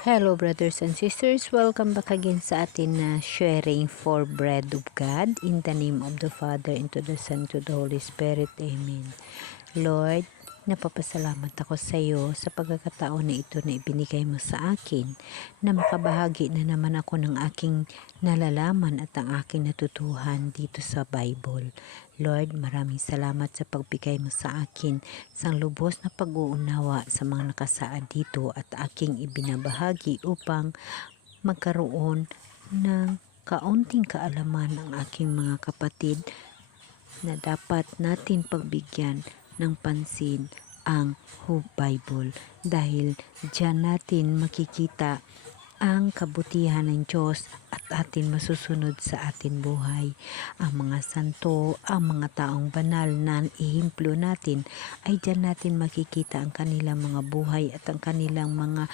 Hello brothers and sisters, welcome back again sa atin na sharing for bread of God in the name of the Father and to the Son to the Holy Spirit. Amen. Lord, napapasalamat ako sa iyo sa pagkakataon na ito na ibinigay mo sa akin na makabahagi na naman ako ng aking nalalaman at ang aking natutuhan dito sa Bible. Lord, maraming salamat sa pagbigay mo sa akin sang lubos na pag-uunawa sa mga nakasaad dito at aking ibinabahagi upang magkaroon ng kaunting kaalaman ang aking mga kapatid na dapat natin pagbigyan ng pansin ang Bible dahil diyan natin makikita ang kabutihan ng Diyos at atin masusunod sa atin buhay. Ang mga santo, ang mga taong banal na ihimplo natin ay diyan natin makikita ang kanilang mga buhay at ang kanilang mga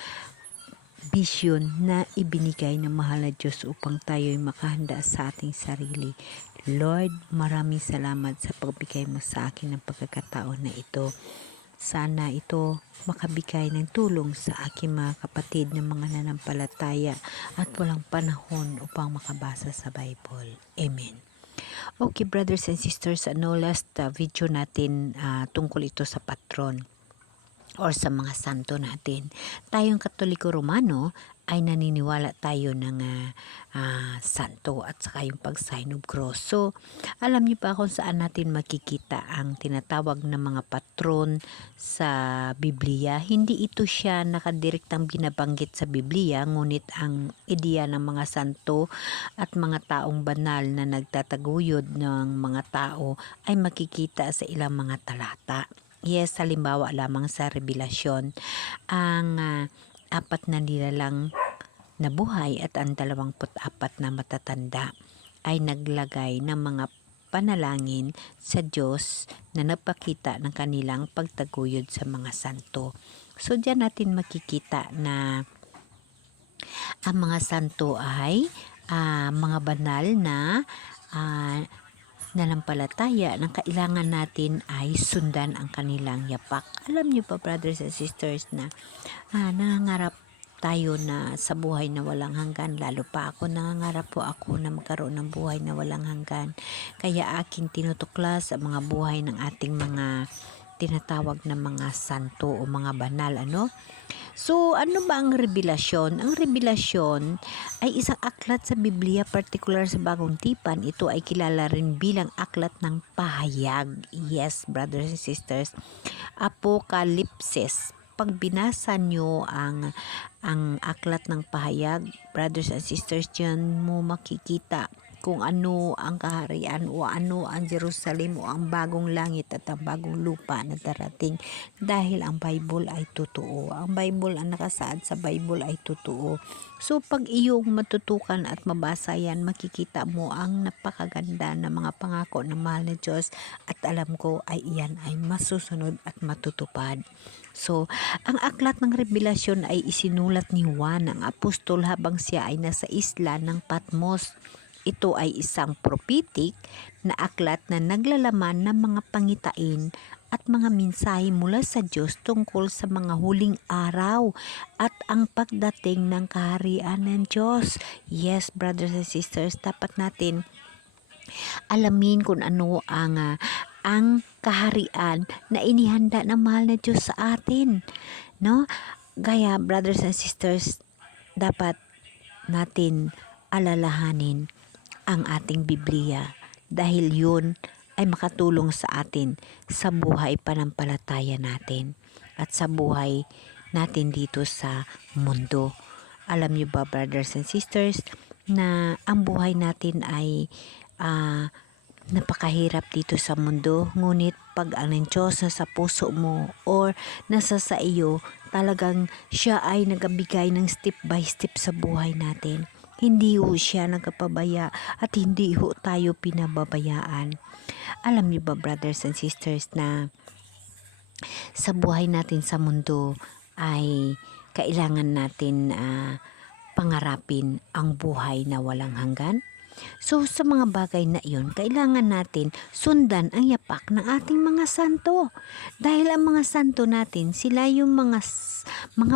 vision na ibinigay ng mahal na Diyos upang tayo'y makahanda sa ating sarili. Lord, maraming salamat sa pagbigay mo sa akin ng pagkakataon na ito. Sana ito makabigay ng tulong sa aking mga kapatid ng mga nanampalataya at walang panahon upang makabasa sa Bible. Amen. Okay brothers and sisters, last video natin tungkol ito sa patron or sa mga santo natin. Tayong Katoliko Romano ay naniniwala tayo ng santo at saka yung pag-sign of cross. So, alam niyo ba kung saan natin makikita ang tinatawag na mga patron sa Biblia? Hindi ito siya nakadirektang binabanggit sa Biblia, ngunit ang ideya ng mga santo at mga taong banal na nagtataguyod ng mga tao ay makikita sa ilang mga talata. Yes, halimbawa lamang sa Revelasyon, ang apat na nilalang na buhay at ang 24 na matatanda ay naglagay ng mga panalangin sa Diyos na napakita ng kanilang pagtaguyod sa mga santo. So, diyan natin makikita na ang mga santo ay mga banal na nanampalataya na kailangan natin ay sundan ang kanilang yapak. Alam niyo pa brothers and sisters na nangangarap tayo na sa buhay na walang hanggan. Lalo pa ako, nangangarap po ako na magkaroon ng buhay na walang hanggan. Kaya aking tinutuklas ang mga buhay ng ating mga tinatawag na mga santo o mga banal. So, ano ba ang revelasyon? Ang revelasyon ay isang aklat sa Biblia, partikular sa Bagong Tipan. Ito ay kilala rin bilang aklat ng pahayag. Yes, brothers and sisters. Apokalipsis. Pag binasa nyo ang aklat ng pahayag, brothers and sisters, dyan mo makikita kung ano ang kaharian o ano ang Jerusalem o ang bagong langit at ang bagong lupa na darating, dahil ang Bible ay totoo. Ang Bible, ang nakasaad sa Bible ay totoo. So pag iyong matutukan at mabasa yan, makikita mo ang napakaganda na mga pangako ng mahal na Diyos at alam ko ay iyan ay masusunod at matutupad. So, ang aklat ng Revelasyon ay isinulat ni Juan, ang apostol, habang siya ay nasa isla ng Patmos. Ito ay isang prophetic na aklat na naglalaman ng mga pangitain at mga mensahe mula sa Diyos tungkol sa mga huling araw at ang pagdating ng kaharian ng Diyos. Yes, brothers and sisters, dapat natin alamin kung ano ang kaharian na inihanda ng mahal na Diyos sa atin. No? Gaya, brothers and sisters, dapat natin alalahanin ang ating Biblia dahil yun ay makatulong sa atin sa buhay panampalataya natin at sa buhay natin dito sa mundo. Alam niyo ba brothers and sisters na ang buhay natin ay napakahirap dito sa mundo, ngunit pag ang Diyos nasa puso mo or nasa sa iyo, talagang siya ay nagabigay ng step by step sa buhay natin. Hindi ho siya nagpapabaya at hindi ho tayo pinababayaan. Alam niyo ba brothers and sisters na sa buhay natin sa mundo ay kailangan natin pangarapin ang buhay na walang hanggan? So sa mga bagay na iyon, kailangan natin sundan ang yapak ng ating mga santo. Dahil ang mga santo natin, sila yung mga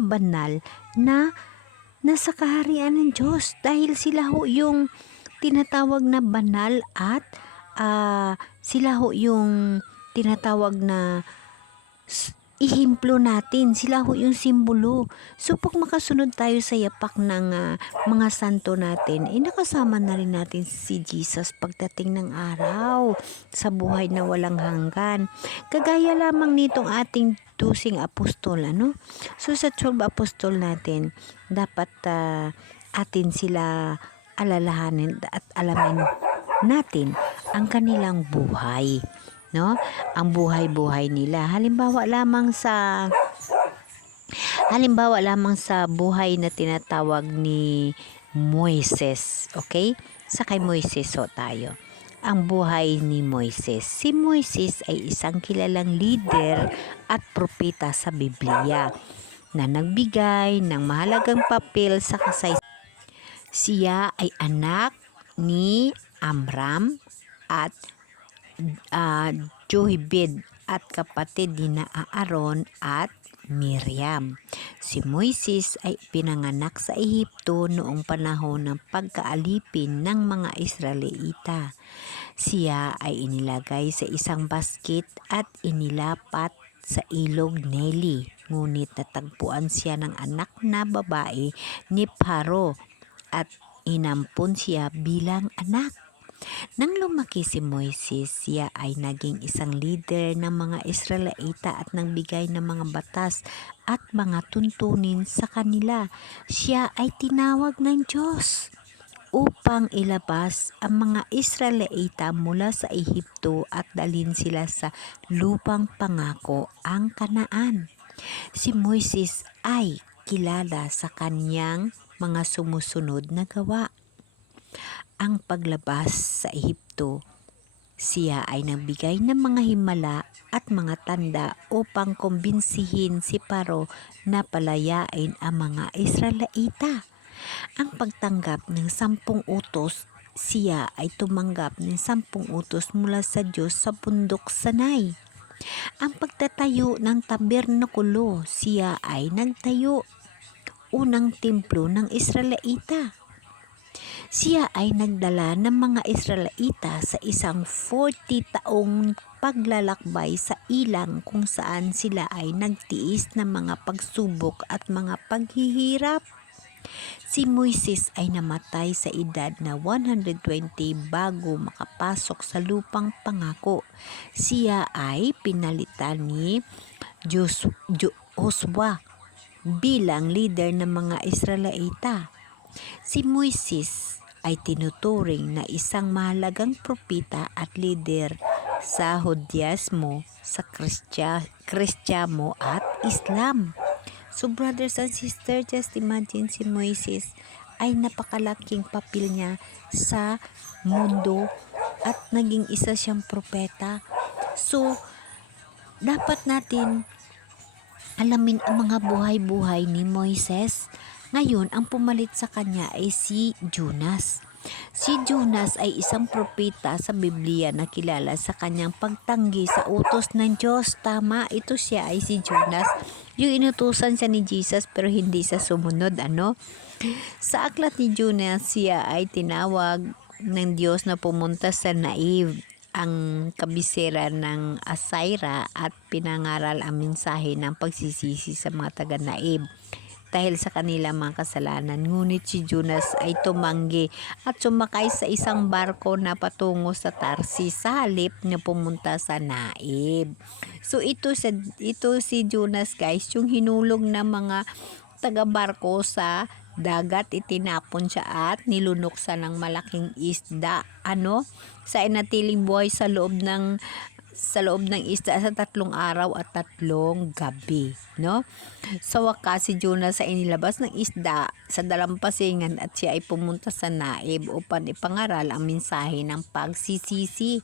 banal na nasa kaharian ng Diyos dahil sila ho yung tinatawag na banal at sila ho yung tinatawag na ihimplo natin. Sila ho yung simbolo. So, pag makasunod tayo sa yapak ng mga santo natin, nakasama na rin natin si Jesus pagdating ng araw sa buhay na walang hanggan. Kagaya lamang nitong ating dusing apostol, ano? So, sa 12 apostol natin, dapat atin sila alalahanin at alamin natin ang kanilang buhay, no? Ang buhay-buhay nila. Halimbawa lamang sa buhay na tinatawag ni Moises, okay? Sa kay Moises ho tayo. Ang buhay ni Moises. Si Moises ay isang kilalang leader at propeta sa Biblia na nagbigay ng mahalagang papel sa kasaysayan. Siya ay anak ni Amram at Jochebed at kapatid ni Aaron at Miriam. Si Moises ay pinanganak sa Ehipto noong panahon ng pagkaalipin ng mga Israelita. Siya ay inilagay sa isang basket at inilapat sa ilog Nili. Ngunit natagpuan siya ng anak na babae ni Pharaoh at inampun siya bilang anak. Nang lumaki si Moises, siya ay naging isang leader ng mga Israelita at nagbigay ng mga batas at mga tuntunin sa kanila. Siya ay tinawag ng Diyos upang ilabas ang mga Israelita mula sa Ehipto at dalhin sila sa lupang pangako, ang Kanaan. Si Moises ay kilala sa kanyang mga sumusunod na gawa. Ang paglabas sa Ehipto, siya ay nagbigay ng mga himala at mga tanda upang kumbinsihin si Pharaoh na palayain ang mga Israelita. Ang pagtanggap ng 10 utos, siya ay tumanggap ng 10 utos mula sa Diyos sa bundok Sinai. Ang pagtatayo ng tabernakulo, siya ay nagtayo unang templo ng Israelita. Siya ay nagdala ng mga Israelita sa isang 40 taong paglalakbay sa ilang kung saan sila ay nagtiis ng mga pagsubok at mga paghihirap. Si Moises ay namatay sa edad na 120 bago makapasok sa lupang pangako. Siya ay pinalitan ni Joshua bilang leader ng mga Israelita. Si Moises ay tinuturing na isang mahalagang propeta at leader sa Hudyasmo, sa Kristiyamo at Islam. So brothers and sisters, just imagine si Moises ay napakalaking papel niya sa mundo at naging isa siyang propeta. So dapat natin alamin ang mga buhay-buhay ni Moises. Ngayon, ang pumalit sa kanya ay si Jonas. Si Jonas ay isang propeta sa Biblia na kilala sa kanyang pagtanggi sa utos ng Diyos. Tama, ito siya ay si Jonas. Yung inutusan siya ni Jesus pero hindi siya sumunod, ano? Sa aklat ni Jonas, siya ay tinawag ng Diyos na pumunta sa Naive, ang kabisera ng Asaira, at pinangaral ang mensahe ng pagsisisi sa mga taga-Naib dahil sa kanilang mga kasalanan. Ngunit si Jonas ay tumanggi at sumakay sa isang barko na patungo sa Tarsis sa halip na pumunta sa Naib. So ito si Jonas, guys, yung hinulog ng mga taga-barko sa dagat, itinapon siya at nilunoksan ng malaking isda. Sa inatiling buhay sa loob ng isda sa 3 araw at 3 gabi, no? Sa wakas, si Jonas ay inilabas ng isda sa dalampasigan at siya ay pumunta sa Naib upang ipangaral ang mensahe ng pagsisisi.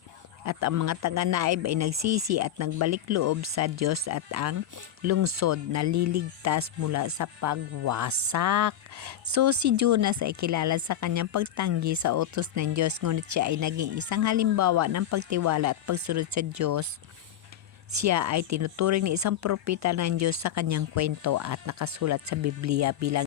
At ang mga taga-Naib ay nagsisi at nagbalik loob sa Diyos at ang lungsod na liligtas mula sa pagwasak. So si Jonas ay kilala sa kanyang pagtanggi sa utos ng Diyos, ngunit siya ay naging isang halimbawa ng pagtiwala at pagsunod sa Diyos. Siya ay tinuturing ni isang propeta ng Diyos sa kanyang kwento at nakasulat sa Biblia bilang